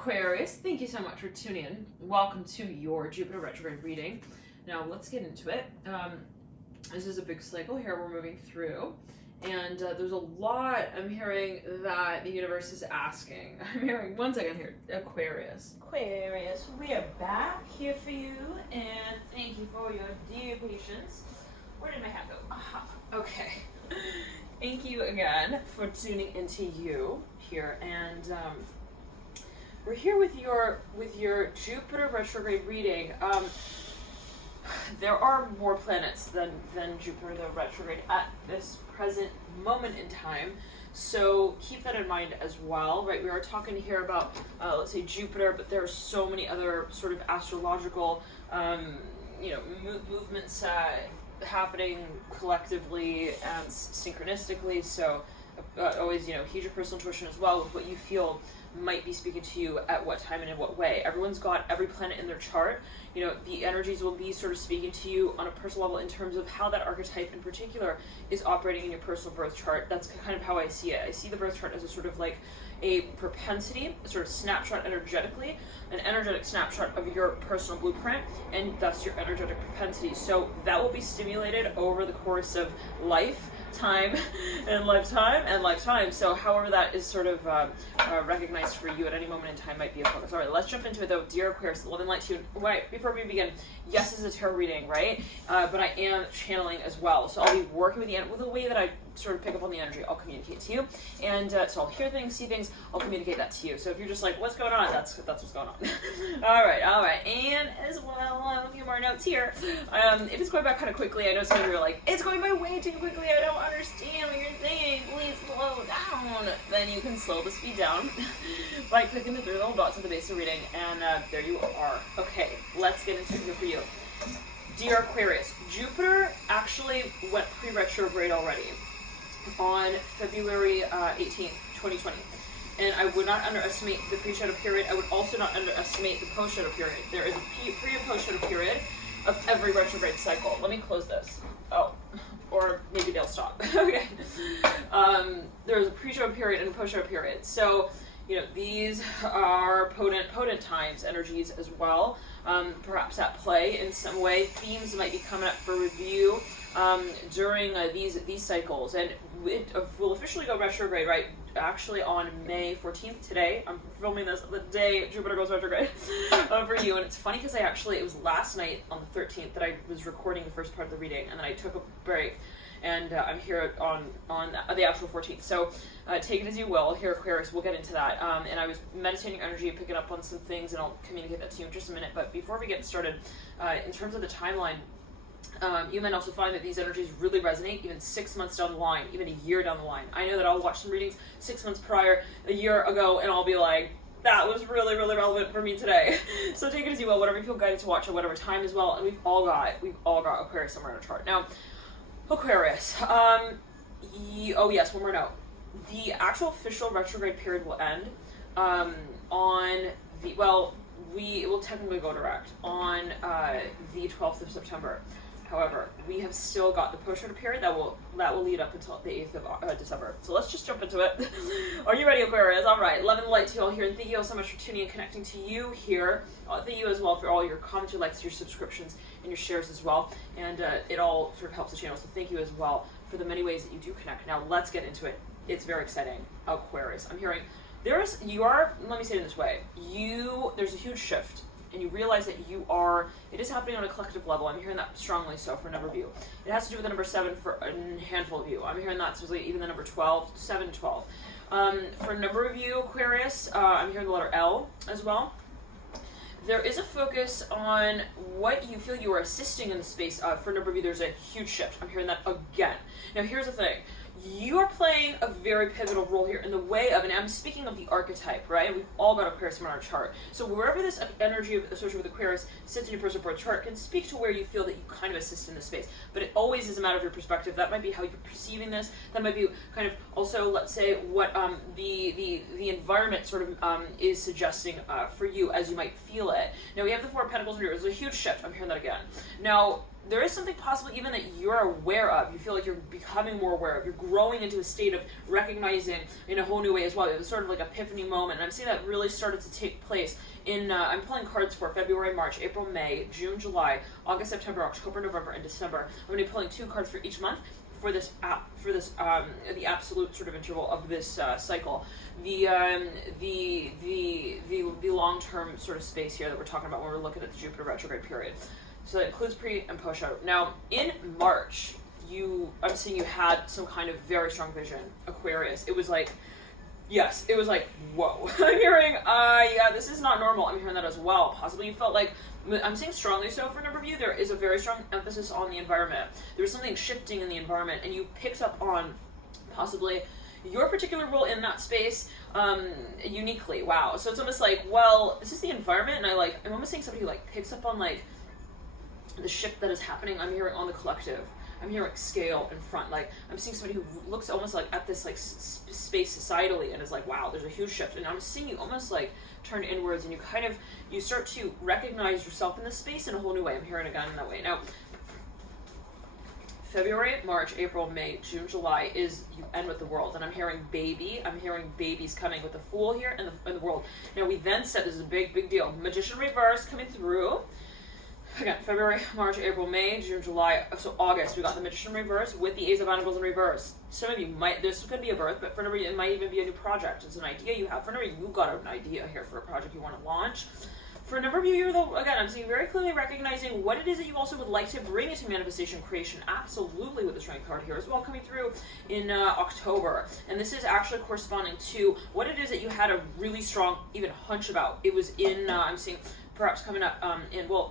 Aquarius, thank you so much for tuning in. Welcome to your Jupiter Retrograde reading. Now let's get into it. This is a big cycle here we're moving through, and there's a lot I'm hearing that the universe is asking. I'm hearing, one second here, Aquarius. Aquarius, we are back here for you, and thank you for your dear patience. Where did my hat go? Aha. Okay. Thank you again for tuning into you here, and we're here with your Jupiter retrograde reading. There are more planets than Jupiter the retrograde at this present moment in time, so keep that in mind as well, right? We are talking here about, let's say Jupiter, but there are so many other sort of astrological, movements happening collectively and synchronistically, so always, heed your personal intuition as well with what you feel might be speaking to you at what time and in what way. Everyone's got every planet in their chart. The energies will be sort of speaking to you on a personal level in terms of how that archetype in particular is operating in your personal birth chart. That's kind of how I see it. I see the birth chart as a sort of like a propensity, a sort of snapshot energetically, an energetic snapshot of your personal blueprint, and thus your energetic propensity. So that will be stimulated over the course of life, time, and lifetime. So however that is sort of recognized for you at any moment in time might be a focus. All right, let's jump into it though. Dear Aquarius, love and light to you. Right, before we begin, yes, this is a tarot reading, right? But I am channeling as well. So I'll be working with the way that I sort of pick up on the energy, I'll communicate to you. And so I'll hear things, see things, I'll communicate that to you. So if you're just like, what's going on? That's what's going on. All right. And as well, a few more notes here. If it's going back kind of quickly, I know some of you are like, it's going by way too quickly, I don't understand what you're saying, please slow down. Then you can slow the speed down by clicking the three little dots at the base of the reading, and there you are. Okay, let's get into it here for you. Dear Aquarius, Jupiter actually went pre-retrograde already on February 18th, 2020. And I would not underestimate the pre-shadow period. I would also not underestimate the post-shadow period. There is a pre- and post-shadow period of every retrograde cycle. Let me close this. Oh, or maybe they'll stop. Okay. There's a pre-shadow period and a post-shadow period. So, these are potent times, energies as well. Perhaps at play in some way. Themes might be coming up for review during these cycles, and it will officially go retrograde, right? Actually on May 14th today. I'm filming this the day Jupiter goes retrograde for you, and it's funny because it was last night on the 13th that I was recording the first part of the reading, and then I took a break, and I'm here on the actual 14th. So take it as you will. Here, Aquarius, we'll get into that. And I was meditating energy, picking up on some things, and I'll communicate that to you in just a minute. But before we get started, in terms of the timeline, you might also find that these energies really resonate even 6 months down the line, even a year down the line. I know that I'll watch some readings 6 months prior, a year ago, and I'll be like, that was really, really relevant for me today. So take it as you will, whatever you feel guided to watch at whatever time as well. And we've all got Aquarius somewhere in our chart. Now, Aquarius, oh yes, one more note. The actual official retrograde period will end it will technically go direct on the 12th of September. However, we have still got the post-shadow period that will lead up until the 8th of December. So let's just jump into it. Are you ready, Aquarius? All right, love and light to you all here, and thank you all so much for tuning and connecting to you here. Thank you as well for all your comments, your likes, your subscriptions, and your shares as well. And it all sort of helps the channel, so thank you as well for the many ways that you do connect. Now let's get into it. It's very exciting. Aquarius, I'm hearing let me say it in this way, there's a huge shift, and you realize that it is happening on a collective level. I'm hearing that strongly so for a number of you. It has to do with the number 7 for a handful of you. I'm hearing that specifically, even the number 12, 7, 12. For a number of you, Aquarius, I'm hearing the letter L as well. There is a focus on what you feel you are assisting in the space of. For a number of you, there's a huge shift. I'm hearing that again. Now, here's the thing. You are playing a very pivotal role here in the way of, and I'm speaking of the archetype, right? We've all got Aquarius in our chart. So wherever this energy associated with Aquarius sits in your personal birth chart can speak to where you feel that you kind of assist in this space. But it always is a matter of your perspective. That might be how you're perceiving this. That might be kind of also, let's say, what the environment sort of is suggesting for you as you might feel it. Now we have the Four of Pentacles here. There's a huge shift. I'm hearing that again. Now, there is something possible even that you're aware of. You feel like you're becoming more aware of. You're growing into a state of recognizing in a whole new way as well. It's sort of like epiphany moment. And I'm seeing that really started to take place in, I'm pulling cards for February, March, April, May, June, July, August, September, October, November, and December. I'm going to be pulling 2 cards for each month for this the absolute sort of interval of this cycle. The long-term sort of space here that we're talking about when we're looking at the Jupiter retrograde period. So that includes pre and post shadow. Now, in March, I'm seeing you had some kind of very strong vision, Aquarius. It was like, yes, it was like, whoa. I'm hearing, yeah, this is not normal. I'm hearing that as well. Possibly you felt like, I'm seeing strongly so for a number of you, there is a very strong emphasis on the environment. There was something shifting in the environment, and you picked up on possibly your particular role in that space uniquely. Wow. So it's almost like, well, this is the environment, and I'm almost seeing somebody who like picks up on like the shift that is happening. I'm hearing on the collective. I'm hearing scale in front. Like I'm seeing somebody who looks almost like at this like space societally and is like, wow, there's a huge shift. And I'm seeing you almost like turn inwards, and you start to recognize yourself in this space in a whole new way. I'm hearing again in that way. Now, February, March, April, May, June, July is you end with the world, and I'm hearing baby. I'm hearing babies coming with the Fool here and the world. Now we then said this is a big deal. Magician reverse coming through. Again, February, March, April, May, June, July, so August, we got the Magician reverse with the Ace of Pentacles in reverse. Some of you this could be a birth, but for another, it might even be a new project. It's an idea you have. For another, you got an idea here for a project you want to launch. For a number of you, again, I'm seeing very clearly recognizing what it is that you also would like to bring into manifestation creation, absolutely with the Strength card here as well, coming through in October. And this is actually corresponding to what it is that you had a really strong, even hunch about. It was in, I'm seeing perhaps coming up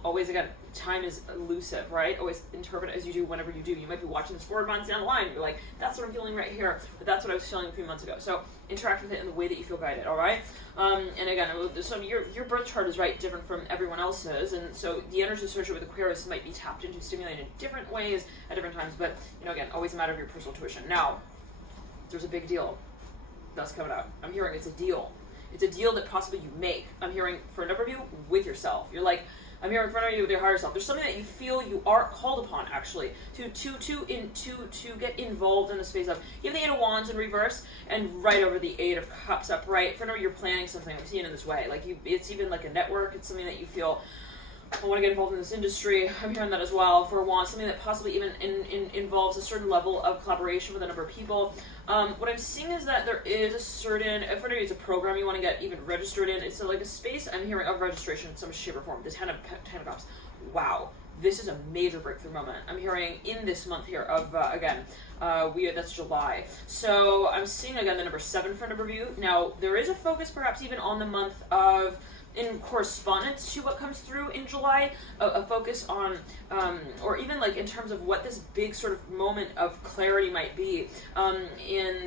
always again, time is elusive, right? Always interpret it as you do whenever you do. You might be watching this 4 months down the line, you're like, that's what I'm feeling right here, but that's what I was feeling a few months ago. So interact with it in the way that you feel guided, all right? And again, so your birth chart is right, different from everyone else's, and so the energy associated with Aquarius might be tapped into, stimulated in different ways at different times, but again, always a matter of your personal intuition. Now, there's a big deal that's coming out. I'm hearing it's a deal. It's a deal that possibly you make. I'm hearing for a number of you with yourself. You're like, I'm here in front of you with your higher self. There's something that you feel you are called upon actually to get involved in the space of. You have the 8 of Wands in reverse and right over the 8 of Cups upright. For you're planning something. I'm seeing it in this way. Like it's even like a network. It's something that you feel, I want to get involved in this industry. I'm hearing that as well for Wands, something that possibly even involves a certain level of collaboration with a number of people. What I'm seeing is that there is a certain, if it's a program you want to get even registered in, it's like a space I'm hearing of registration in some shape or form. The 10 of Cups. Wow. This is a major breakthrough moment. I'm hearing in this month here of, that's July. So I'm seeing again the number 7 for a number of you. Now, there is a focus perhaps even on the month of, in correspondence to what comes through in July, a focus on, or even like in terms of what this big sort of moment of clarity might be, and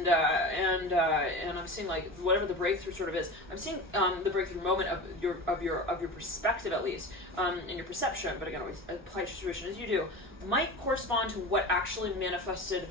I'm seeing like whatever the breakthrough sort of is. I'm seeing the breakthrough moment of your perspective at least, and your perception. But again, always apply to situation as you do might correspond to what actually manifested.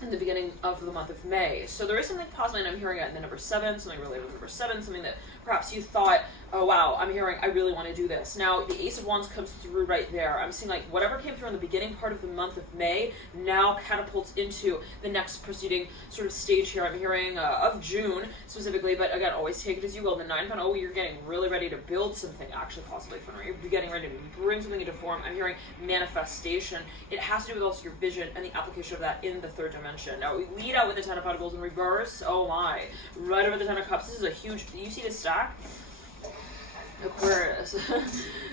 In the beginning of the month of May. So there is something possible, and I'm hearing it in the number 7, something related to number 7, something that perhaps you thought, oh wow, I'm hearing I really want to do this. Now the Ace of Wands comes through right there. I'm seeing like whatever came through in the beginning part of the month of May now catapults into the next proceeding sort of stage here. I'm hearing of June specifically, but again, always take it as you will. The 9 of oh, you're getting really ready to build something actually possibly for you're getting ready to bring something into form. I'm hearing manifestation. It has to do with also your vision and the application of that in the 3rd dimension. Now we lead out with the 10 of Pentacles in reverse. Oh my. Right over the 10 of Cups. This is a huge, you see this stack? Aquarius.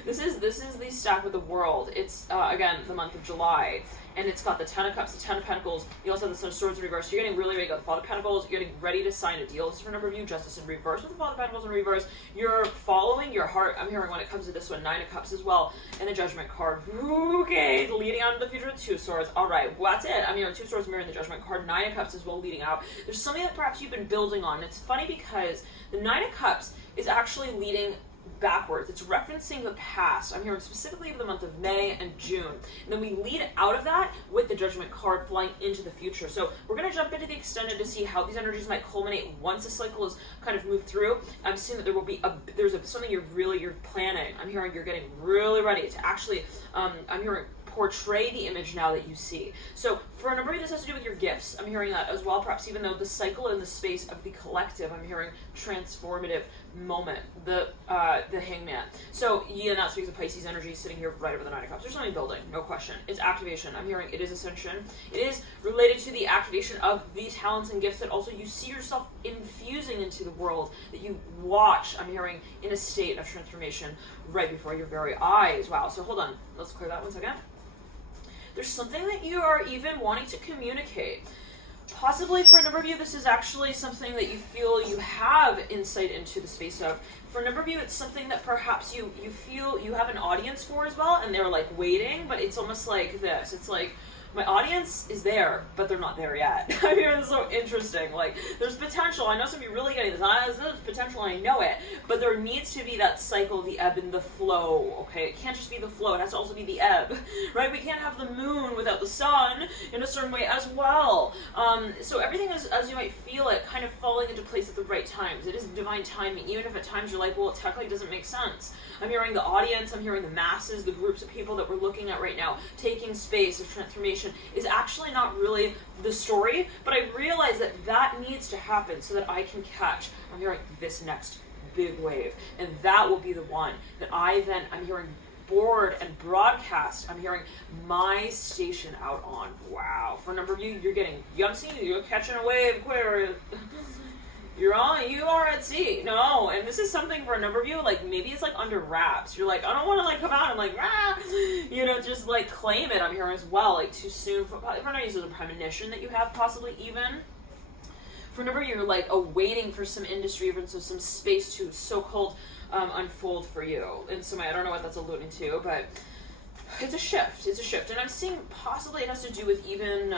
this is the stack with the world. It's again the month of July, and it's got the 10 of Cups, the 10 of Pentacles. You also have the Son of Swords in reverse. You're getting really ready to go. The Father of Pentacles. You're getting ready to sign a deal. This is for a number of you. Justice in reverse with the Father of Pentacles in reverse. You're following your heart. I'm hearing when it comes to this one, 9 of Cups as well, and the Judgment card. Okay, leading out into the future with 2 swords. All right, well, that's it. I'm hearing 2 swords mirroring the Judgment card. 9 of Cups as well leading out. There's something that perhaps you've been building on. And it's funny because the 9 of Cups is actually leading backwards. It's referencing the past. I'm hearing specifically of the month of May and June. And then we lead out of that with the Judgment card flying into the future. So we're going to jump into the extended to see how these energies might culminate once the cycle is kind of moved through. I'm seeing that there will be something you're planning. I'm hearing you're getting really ready to actually, I'm hearing portray the image now that you see. So for a number of you, this has to do with your gifts. I'm hearing that as well, perhaps even though the cycle in the space of the collective, I'm hearing transformative moment, the hangman. So yeah, that speaks of Pisces energy sitting here right over the Nine of Cups. There's something building, no question. It's activation. I'm hearing it is ascension. It is related to the activation of the talents and gifts that also you see yourself infusing into the world, that you watch, I'm hearing, in a state of transformation right before your very eyes. Wow. So hold on. Let's clear that 1 second. There's something that you are even wanting to communicate. Possibly for a number of you, this is actually something that you feel you have insight into the space of. For a number of you, it's something that perhaps you feel you have an audience for as well, and they're like waiting, but it's almost like this. It's like, my audience is there, but they're not there yet. I mean, it's so interesting. Like, there's potential. I know some of you really getting this. There's potential, I know it. But there needs to be that cycle, the ebb and the flow, okay? It can't just be the flow. It has to also be the ebb, right? We can't have the moon without the sun in a certain way as well. So everything is, as you might feel it, kind of falling into place at the right times. It is divine timing, even if at times you're like, well, it technically doesn't make sense. I'm hearing the audience, I'm hearing the masses, the groups of people that we're looking at right now, taking space of transformation is actually not really the story, but I realize that that needs to happen so that I can catch, I'm hearing, this next big wave, and that will be the one that I'm hearing board and broadcast, I'm hearing my station out on. Wow. For a number of you, I'm seeing you're catching a wave, Aquarius. You are at sea. No, and this is something for a number of you, like maybe it's like under wraps. You're like, I don't want to like come out. I'm like, just like claim it. I'm hearing as well, like too soon. For now, this is a premonition that you have possibly even. For a number of you, you're like awaiting for some industry, even so some space to so-called unfold for you. And so I don't know what that's alluding to, but it's a shift. And I'm seeing possibly it has to do with even,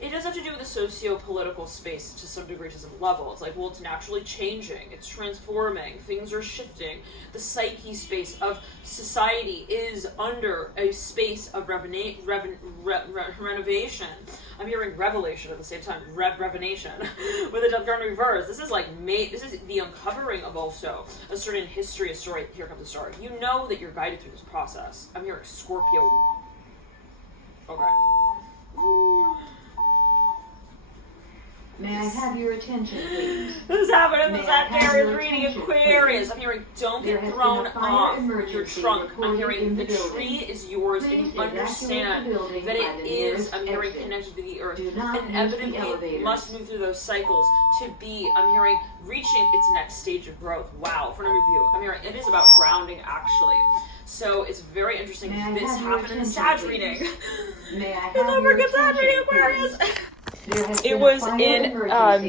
it does have to do with the socio-political space to some degree, to some level. It's like, well, it's naturally changing. It's transforming. Things are shifting. The psyche space of society is under a space of renovation. I'm hearing revelation at the same time. Revelation with the Death card in reverse. This is like, this is the uncovering of also a certain history, a story. Here comes the story. You know that you're guided through this process. I'm hearing Scorpio. Okay. May I have your attention, please? This is happening in the Sagittarius reading Aquarius. I'm hearing, don't get thrown off your trunk. I'm hearing the tree is yours and you understand that it is, I'm hearing, connected to the earth. Inevitably must move through those cycles to be, I'm hearing, reaching its next stage of growth. Wow, for a number of you, I'm hearing, it is about grounding actually. So it's very interesting. This happened in the Sag reading. You'll never get Sag reading, Aquarius. It was in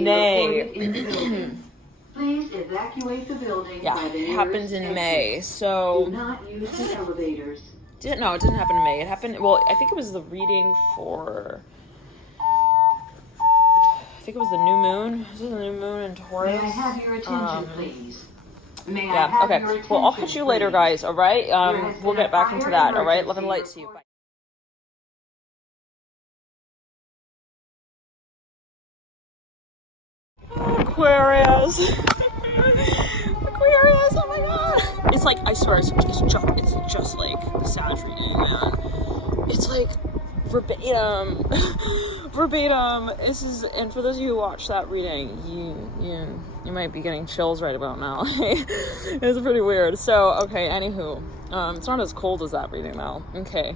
May. Please evacuate the building. Yeah, it happened in May. So do not use the elevators. It didn't happen in May. It happened, well, I think it was the reading for, I think it was the new moon. This is the new moon in Taurus. May I have your attention, please? May I yeah, have okay. Your attention, well, I'll catch you later, please? guys, all right? We'll get back into that, all right? Love and light to you. Bye. Aquarius. Aquarius, oh my god. It's like, I swear, it's just like the Sag reading, man. It's like verbatim. This is, and for those of you who watch that reading, you might be getting chills right about now. It's pretty weird. So, okay, anywho. It's not as cold as that reading though. Okay.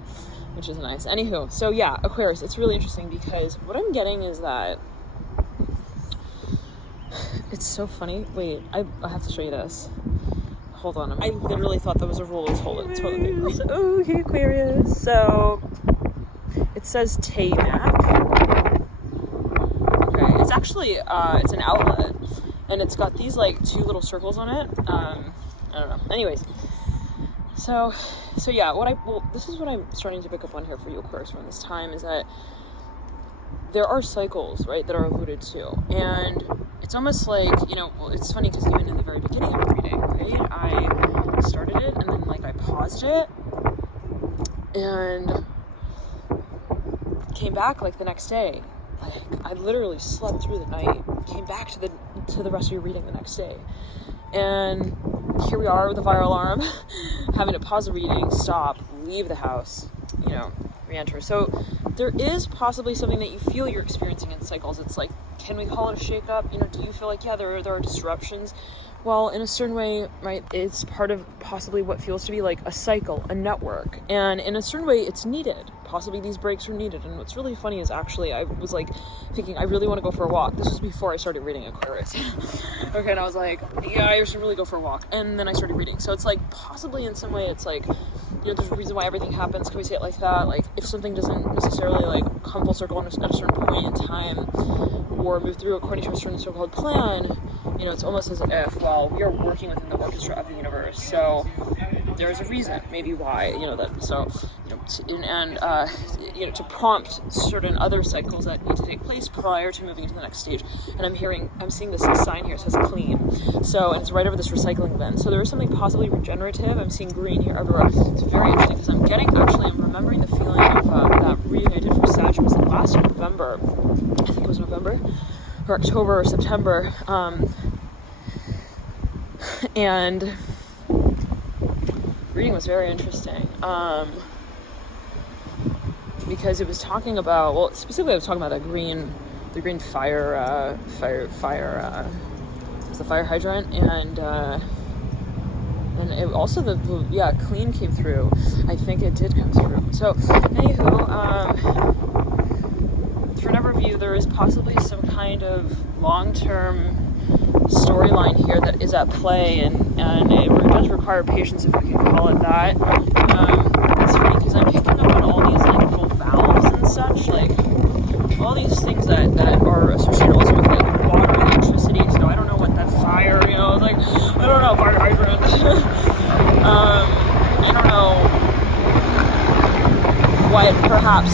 Which is nice. Anywho, so yeah, Aquarius, it's really interesting because what I'm getting is that it's so funny. Wait, I have to show you this. Hold on. I literally thought that was a rule. Let's hold it. Toilet paper. Okay, Aquarius. So it says Tay-Mac. Okay, it's actually it's an outlet, and it's got these like two little circles on it. I don't know. Anyways, so yeah. This is what I'm starting to pick up on here for you, Aquarius, from this time is that there are cycles, right, that are alluded to, and it's almost like, well, it's funny because even in the very beginning of the reading, right, I started it and then like I paused it and came back like the next day. Like I literally slept through the night, came back to the rest of your reading the next day, and here we are with the fire alarm, having to pause the reading, stop, leave the house, re-enter. So there is possibly something that you feel you're experiencing in cycles. It's like, can we call it a shake-up? You know, do you feel like, yeah, there are disruptions? Well, in a certain way, right, it's part of possibly what feels to be like a cycle, a network. And in a certain way, it's needed. Possibly these breaks are needed. And what's really funny is actually, I was like thinking, I really want to go for a walk. This was before I started reading Aquarius. Okay, and I was like, yeah, I should really go for a walk. And then I started reading. So it's like, possibly in some way, it's like, you know, there's a reason why everything happens. Can we say it like that? Like, if something doesn't necessarily like come full circle at a certain point in time or move through according to a certain so-called plan, you know, it's almost as if, well, we are working within the orchestra of the universe. So there's a reason, maybe why, you know, that, so, you know, you know, to prompt certain other cycles that need to take place prior to moving to the next stage. And I'm seeing this sign here, it says clean. So, and it's right over this recycling bin. So there is something possibly regenerative. I'm seeing green here everywhere. It's very interesting because I'm remembering the feeling of that reading I did for Sag. Was it last November? I think it was November or October or September. And reading was very interesting. Because it was talking about, well, specifically I was talking about the green fire, it's the fire hydrant, and it also clean came through. I think it did come through. So, anywho, for a number of you, there is possibly some kind of long-term storyline here that is at play, and it does require patience, if we can call it that. It's funny because I'm picking up on all these like little valves and such, like all these things that are associated also with like water and electricity. So I don't know what that fire, you know, it's like, I don't know, fire hydrant. I don't know what perhaps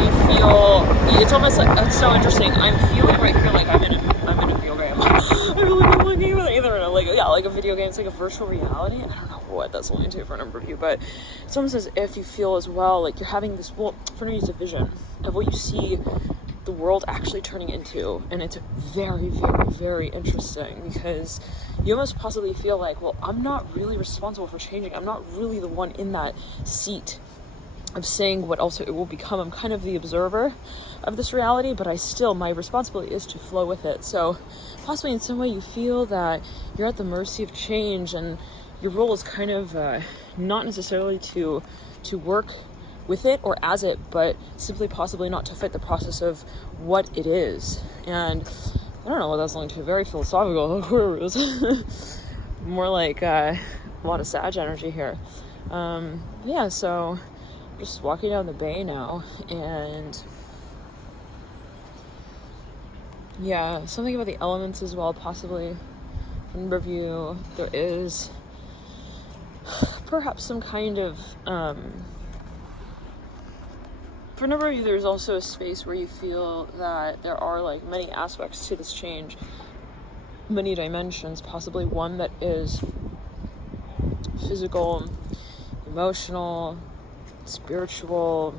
you feel. It's almost like, it's so interesting. I'm feeling right here like I'm in a video game. I really don't like either. Like a video game. It's like a virtual reality. I don't know what that's only to for a number of you, but it's almost as if you feel as well like you're having this, well, for me, it's a vision of what you see the world actually turning into, and it's very, very, very interesting because you almost possibly feel like, well, I'm not really responsible for changing. I'm not really the one in that seat. I'm saying what also it will become. I'm kind of the observer of this reality, but my responsibility is to flow with it. So possibly in some way you feel that you're at the mercy of change, and your role is kind of not necessarily to work with it or as it, but simply possibly not to fight the process of what it is. And I don't know what that's going to, very philosophical. More like a lot of Sag energy here. Yeah, so just walking down the bay now, and yeah, something about the elements as well, possibly from review. There is perhaps some kind of for a number of you, there's also a space where you feel that there are like many aspects to this change, many dimensions, possibly one that is physical, emotional, spiritual,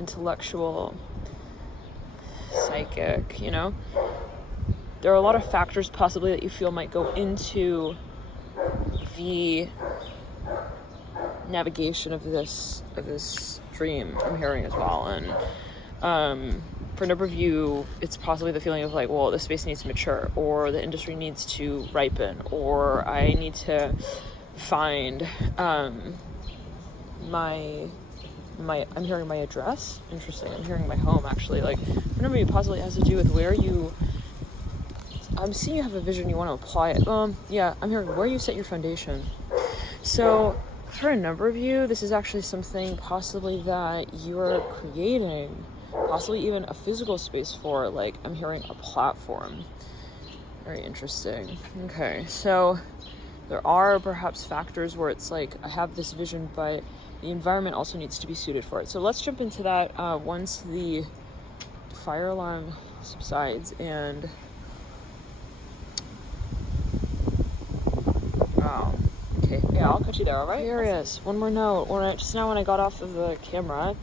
intellectual, psychic, you know? There are a lot of factors possibly that you feel might go into the navigation of this dream, I'm hearing as well. And for a number of you, it's possibly the feeling of like, well, the space needs to mature, or the industry needs to ripen, or I need to find I'm hearing my address. Interesting. I'm hearing my home, actually. Like, whenever it possibly has to do with where you, I'm seeing you have a vision, you want to apply it. Yeah, I'm hearing where you set your foundation. So for a number of you, this is actually something possibly that you're creating, possibly even a physical space for. Like, I'm hearing a platform. Very interesting. Okay, so there are perhaps factors where it's like, I have this vision, but the environment also needs to be suited for it. So let's jump into that once the fire alarm subsides. And wow, okay, yeah, I'll cut you there, all right? Curious, one more note. Just now when I got off of the camera,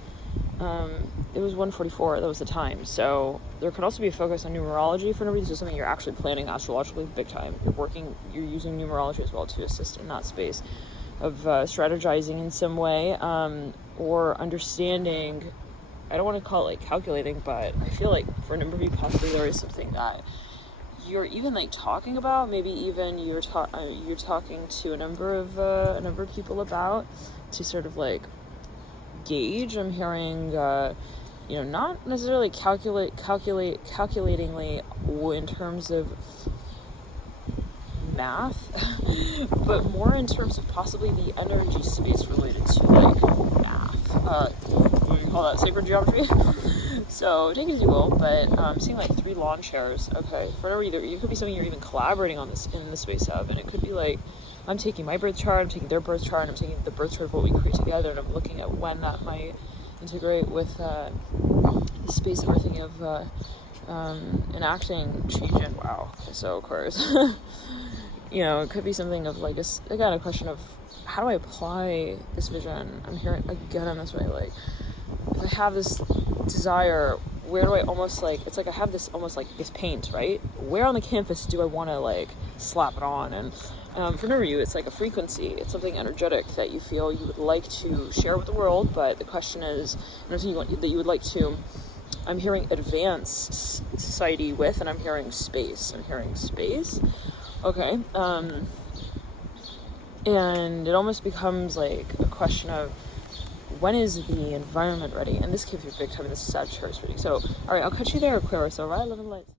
it was 1:44, that was the time. So there could also be a focus on numerology for no reason. This is something you're actually planning astrologically big time. You're using numerology as well to assist in that space of strategizing in some way, or understanding. I don't want to call it like calculating, but I feel like for a number of you possibly there is something that you're even like talking about, maybe even you're talking to a number of people about, to sort of like gauge. I'm hearing not necessarily calculatingly in terms of math, but more in terms of possibly the energy space related to like math. We can call that sacred geometry. So take it as you will, but I'm seeing like 3 lawn chairs. Okay, for either it could be something you're even collaborating on this in the space of, and it could be like I'm taking my birth chart, I'm taking their birth chart, and I'm taking the birth chart of what we create together, and I'm looking at when that might integrate with the space that we're thinking of enacting change in. Wow. Okay, so of course, it could be something of like a question of how do I apply this vision? I'm hearing again in this way, like if I have this desire, where do I almost like, it's like I have this almost like this paint, right? Where on the canvas do I want to like slap it on? And for many of you, it's like a frequency. It's something energetic that you feel you would like to share with the world, but the question is, that you would like to, I'm hearing advance society with, and I'm hearing space. Okay. And it almost becomes like a question of, when is the environment ready? And this gives you big time in the Sagittarius reading. So, all right, I'll catch you there, Aquarius. All right, love and lights.